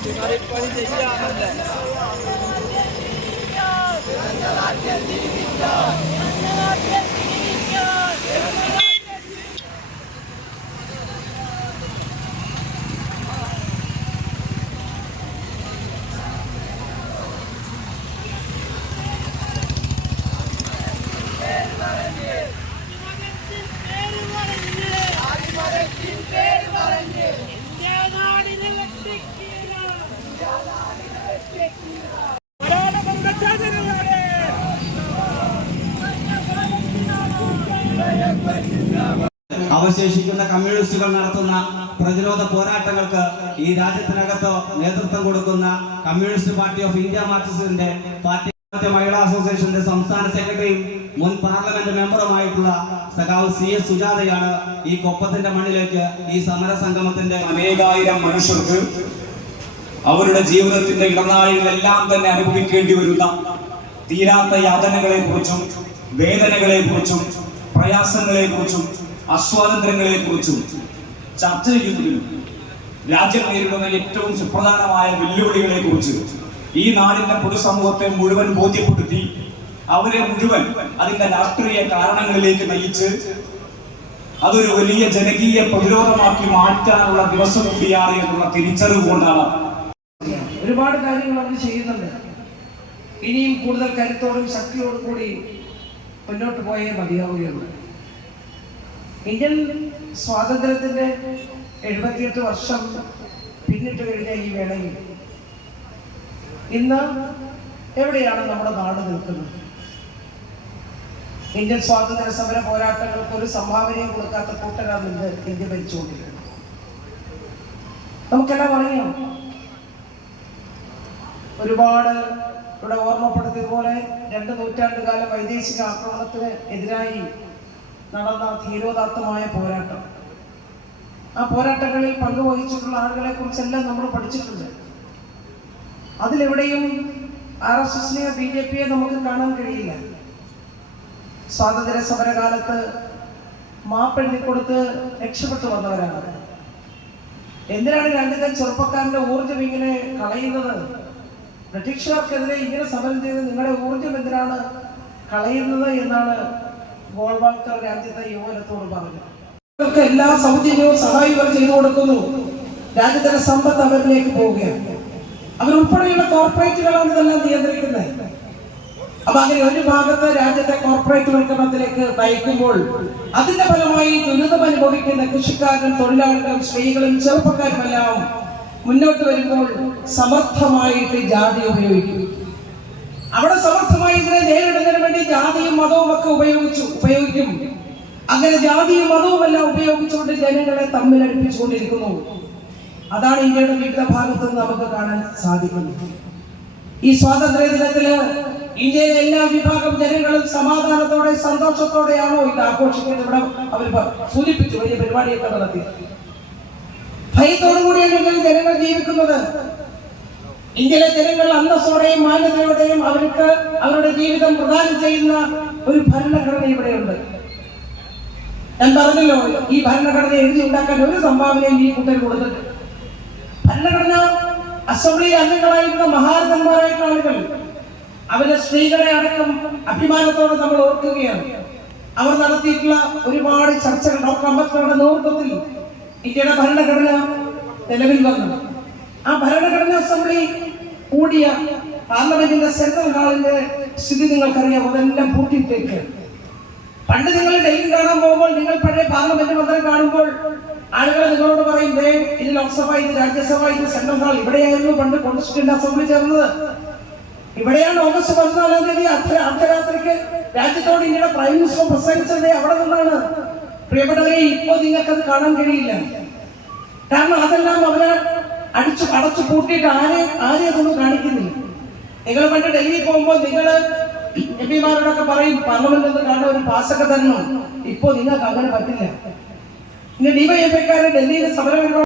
Thank you. അവശേഷിക്കുന്ന കമ്മ്യൂണിസ്റ്റുകൾ നടത്തുന്ന പ്രതിരോധ പോരാട്ടങ്ങൾക്ക് ഈ രാജ്യത്തിനകത്ത് നേതൃത്വം കൊടുക്കുന്ന കമ്മ്യൂണിസ്റ്റ് പാർട്ടി ഓഫ് ഇന്ത്യ മാർക്സിസ്റ്റിന്റെ പാർട്ടി മഹിളാ അസോസിയേഷന്റെ സംസ്ഥാന സെക്രട്ടറിയും മുൻ പാർലമെന്റ് മെമ്പറുമായിട്ടുള്ള സഖാവ് സി എസ് സുജാതയാണ് ഈ കൊപ്പത്തിന്റെ മണ്ണിലേക്ക് ഈ സമര സംഗമത്തിന്റെ അനേകായിരം മനുഷ്യർക്ക് അവരുടെ ജീവിതത്തിന്റെ ഇടനാഴികളെല്ലാം തന്നെ അനുഭവിക്കേണ്ടി വരുന്ന തീരാത്ത യാതനകളെ കുറിച്ചും വേദനകളെ കുറിച്ചും പ്രയാസങ്ങളെ കുറിച്ചും അസ്വാതന്ത്ര്യങ്ങളെ കുറിച്ചും ചർച്ച ചെയ്യുന്നതിനും രാജ്യം നേരിടുന്ന ഏറ്റവും സുപ്രധാനമായ വെല്ലുവിളികളെ കുറിച്ച് ഈ നാടിന്റെ പൊതുസമൂഹത്തെ മുഴുവൻ ബോധ്യപ്പെടുത്തി അവരെ മുഴുവൻ അതിന്റെ രാഷ്ട്രീയ കാരണങ്ങളിലേക്ക് നയിച്ച് അതൊരു വലിയ ജനകീയ പ്രതിരോധമാക്കി മാറ്റാനുള്ള ദിവസം കൂടിയാണ് എന്നുള്ള തിരിച്ചറിവ് കൊണ്ടാണ്. ഒരുപാട് കാര്യങ്ങൾ അവർ ചെയ്യുന്നുണ്ട്. ഇനിയും കൂടുതൽ കരുത്തോടും ശക്തിയോടും കൂടി മുന്നോട്ട് പോയേ മതിയാവുകയുള്ളൂ. ഇന്ത്യൻ സ്വാതന്ത്ര്യത്തിന്റെ എഴുപത്തിയെട്ട് വർഷം പിന്നിട്ട് കഴിഞ്ഞ ഈ വേളയിൽ ഇന്ന് എവിടെയാണ് നമ്മുടെ നാട് നിൽക്കുന്നത്? ഇന്ത്യൻ സ്വാതന്ത്ര്യ സമര പോരാട്ടങ്ങൾക്ക് ഒരു സംഭാവനയും കൊടുക്കാത്ത കൂട്ടരാണ് ഇന്ന് ഇന്ത്യ ഭരിച്ചുകൊണ്ടിരിക്കുന്നത്. നമുക്കെല്ലാം അറിയാം. ഒരുപാട് ഇവിടെ ഓർമ്മപ്പെടുത്തിയതുപോലെ രണ്ട് നൂറ്റാണ്ട് കാലം വൈദേശിക ആക്രമണത്തിന് എതിരായി നടന്ന ധീരോദാത്തമായ പോരാട്ടം. ആ പോരാട്ടങ്ങളിൽ പങ്കുവഹിച്ചിട്ടുള്ള ആളുകളെ കുറിച്ചെല്ലാം നമ്മൾ പഠിച്ചിട്ടുണ്ട്. അതിലെവിടെയും ആർ എസ് എസിനെയോ ബി ജെ പിയെ നമുക്ക് കാണാൻ കഴിയില്ല. സ്വാതന്ത്ര്യ സമരകാലത്ത് മാപ്പെണ്ണി കൊടുത്ത് രക്ഷപ്പെട്ടു വന്നവരാണ്. എന്തിനാണ് രാജ്യത്തെ ചെറുപ്പക്കാരന്റെ ഊർജം ഇങ്ങനെ കളയുന്നത്? ബ്രിട്ടീഷുകാർക്കെതിരെ ഇങ്ങനെ സമരം ചെയ്ത് നിങ്ങളുടെ ഊർജം എന്തിനാണ് കളയുന്നത് എന്നാണ് ഗോൾവാൾക്കർ രാജ്യത്തെ യുവനത്തോട് പറഞ്ഞു. അവർക്ക് എല്ലാ സൗജന്യവും അവർ ചെയ്തു കൊടുക്കുന്നു. രാജ്യത്തിന്റെ സമ്പത്ത് അവരിലേക്ക് പോവുകയാണ്. അവരുൾപ്പെടെയുള്ള കോർപ്പറേറ്റുകളാണ് ഇതെല്ലാം നിയന്ത്രിക്കുന്നത്. അപ്പൊ അങ്ങനെ ഒരു ഭാഗത്ത് രാജ്യത്തെ കോർപ്പറേറ്റ് വൽക്കരണത്തിലേക്ക് നയിക്കുമ്പോൾ അതിന്റെ ഫലമായി ദുരിതം അനുഭവിക്കുന്ന കൃഷിക്കാരും തൊഴിലാളികളും സ്ത്രീകളും ചെറുപ്പക്കാരുമെല്ലാം മുന്നോട്ട് വരുമ്പോൾ സമർത്ഥമായിട്ട് ജാതി ഉപയോഗിക്കും. അവിടെ സമർത്ഥമായി ഇതിനെ നേരിടുന്നതിന് വേണ്ടി മതവും ഒക്കെ ഉപയോഗിച്ചു ഉപയോഗിക്കും. അങ്ങനെ ജാതിയും മതവും എല്ലാം ഉപയോഗിച്ചുകൊണ്ട് ജനങ്ങളെ തമ്മിലടുപ്പിച്ചുകൊണ്ടിരിക്കുന്നു അതാണ് ഇന്ത്യയുടെ വിവിധ ഭാഗത്ത് നമുക്ക് കാണാൻ സാധിക്കുന്നത്. ഈ സ്വാതന്ത്ര്യ ദിനത്തിൽ ഇന്ത്യയിലെ എല്ലാ വിഭാഗം ജനങ്ങളും സമാധാനത്തോടെ സന്തോഷത്തോടെയാണോ ഇത് ആഘോഷിക്കുന്നത് ഇവിടെ അവർ സൂചിപ്പിച്ചു. വലിയ പരിപാടിയൊക്കെ നടത്തി. ഭയത്തോടു കൂടിയാണ് ജനങ്ങൾ ജീവിക്കുന്നത്. ഇന്ത്യയിലെ ജനങ്ങൾ അന്തസ്സോടെയും മാന്യതയോടെയും അവർക്ക് അവരുടെ ജീവിതം പ്രദാനം ചെയ്യുന്ന ഒരു ഭരണഘടന ഇവിടെയുണ്ട്. ഞാൻ പറഞ്ഞല്ലോ ഈ ഭരണഘടന എഴുതി ഉണ്ടാക്കാൻ ഒരു സംഭാവനയും ഈ കൂട്ടർ കൊടുത്തിട്ട് ഭരണഘടന അസംബ്ലിയിൽ അംഗങ്ങളായിരുന്ന മഹാരഥന്മാരായിട്ടുള്ള ആളുകൾ അവരെ സ്ത്രീകളെ അടക്കം അഭിമാനത്തോടെ നമ്മൾ ഓർക്കുകയാണ്. അവർ നടത്തിയിട്ടുള്ള ഒരുപാട് ചർച്ചകൾ ഡോക്ടർ അംബേദ്കറുടെ നേതൃത്വത്തിൽ ഇന്ത്യയുടെ ഭരണഘടന നിലവിൽ വന്നു. ആ ഭരണഘടനാ അസംബ്ലി കൂടിയ പാർലമെന്റിന്റെ സെൻട്രൽ ഹാളിന്റെ സ്ഥിതി നിങ്ങൾക്കറിയാം. അതെല്ലാം പൂട്ടിയിട്ടേക്ക്. പണ്ട് നിങ്ങൾ ഡൽഹി കാണാൻ പോകുമ്പോൾ നിങ്ങൾ പഴയ പാർലമെന്റ് മന്ദിരം കാണുമ്പോൾ ആളുകൾ നിങ്ങളോട് പറയും ദേ ഇത് ലോക്സഭ ഇത് രാജ്യസഭ ഇത് സെൻട്രൽ ഹാൾ. ഇവിടെയായിരുന്നു പണ്ട് കോൺസ്റ്റിറ്റ്യൂന്റ് അസംബ്ലി ചേർന്നത്. ഇവിടെയാണ് ഓഗസ്റ്റ് പതിനാലാം തീയതി അർദ്ധ അർദ്ധരാത്രിക്ക് രാജ്യത്തോട് ഇന്ത്യയുടെ പ്രൈം മിനിസ്റ്റർ പ്രസംഗിച്ചത് അവിടെ നിന്നാണ്. പ്രിയപ്പെട്ടവരെ ഇപ്പോ നിങ്ങൾക്കത് കാണാൻ കഴിയില്ല. കാരണം അതെല്ലാം അവർ അടിച്ചു അടച്ചു പൂട്ടിയിട്ട് ആരെ ആരെ അതൊന്നും കാണിക്കുന്നില്ല. നിങ്ങൾ പണ്ട് ഡൽഹിയിൽ പോകുമ്പോൾ നിങ്ങൾ എം പിമാരോടൊക്കെ പറയും പാർലമെന്റ് എന്ന് കാണാൻ ഒരു പാസൊക്കെ തരണം. ഇപ്പോ നിങ്ങൾക്ക് അങ്ങനെ പറ്റില്ല. ഇന്ന് ഡിവൈഎഫ്ഐക്കാരെ ഡൽഹിയിൽ സമരം